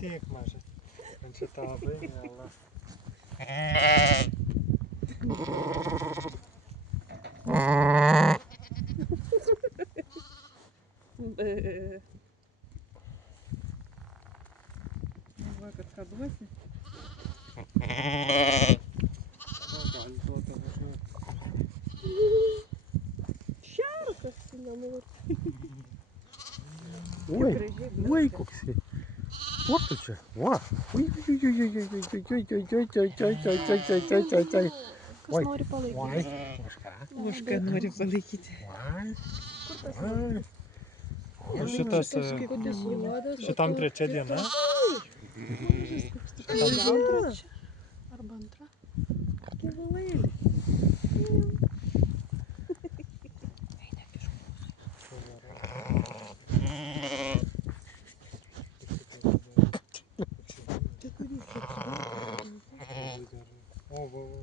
Tik mažas. Man šitą labai mėla. Galvoju, kad ką duosi? Gali duoti važiuoti. Šarkas nenori. Oi, koks jį. Kur tu čia? Va. Kas nori palaikyti? Ožka nori palaikyti. O šitas, šitam trečia diena? Arba antra. Gyvulailį.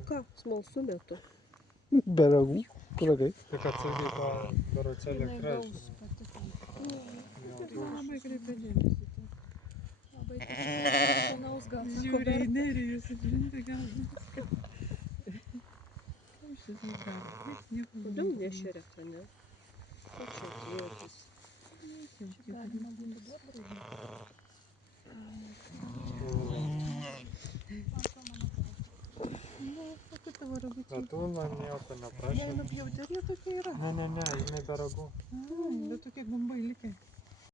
Ką, smalsu metu? Be ragų. Ragai. Tik atsargiai to barocelio kražą. Labai kreipia dėmesį. Labai skanaus gal. Žiūri į nerijus, supranti, gal viską. Kaip šis nukaro? Kodėl nešeria, ne? Ko čia atėjotis? Galima būtų duoti. Kokia tavo ragučiai? Bet tu man nieko neprašė. Jei nupjauti, ar jie tokie yra? Ne, jinai be ragų. Bet tokie gumbai likę.